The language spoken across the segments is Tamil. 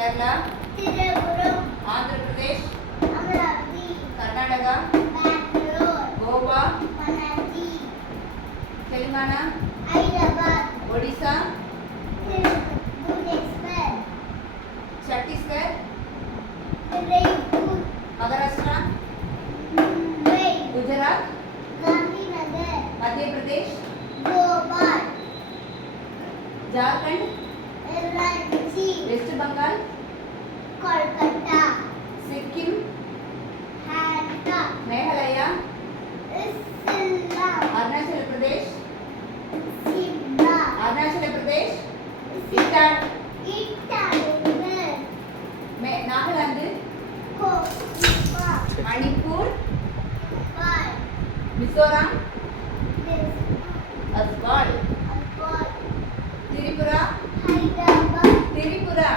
கேரளா, ஆந்திர பிரதேஷ், கர்நாடகா, கோவா, தெலுங்கானா, ஒடிசா, சத்தீஸ்கர், மகாராஷ்டிரா, குஜராத், மத்திய பிரதேஷ், ஜார்க்கண்ட், வெஸ்ட் பெங்கால், कोलकाता, सिक्किम, हैदरा, मेघालय, शिल्लांग, अरुणाचल प्रदेश, शिमला, अरुणाचल प्रदेश, नागालैंड, कोहिमा, मणिपुर, नेपाल, मिजोरम, असवाल, त्रिपुरा, हैदराबाद, त्रिपुरा,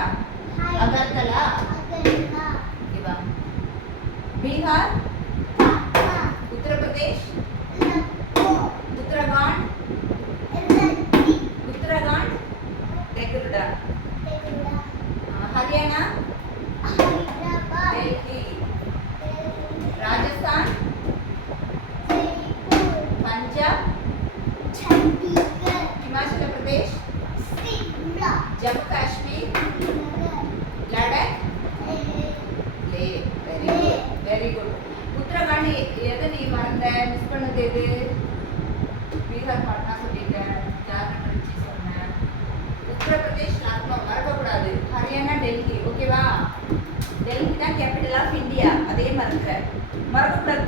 अगरतला, इवा बिहार, उत्तर प्रदेश, उत्तराखंड, तेलंगाना, हरियाणा, दिल्ली, राजस्थान, पंजाब, चंडीगढ़, हिमाचल प्रदेश, शिमला, जम्मू कश्मीर, लद्दाख, ले वेरी गुड उत्तराखंड எது நீ மறந்த மிஸ் பண்ணது எது பீகார் பாட்னா சொல்லிட்டேன் ஜார்க்கண்ட் ரிச்சி சொன்னேன் உத்தரப்பிரதேஷ் லக்னோ மறக்கக்கூடாது ஹரியானா டெல்லி ஓகேவா டெல்லி தான் கேபிட்டல் ஆஃப் இந்தியா அதே மறந்துற மறக்கக்கூடாது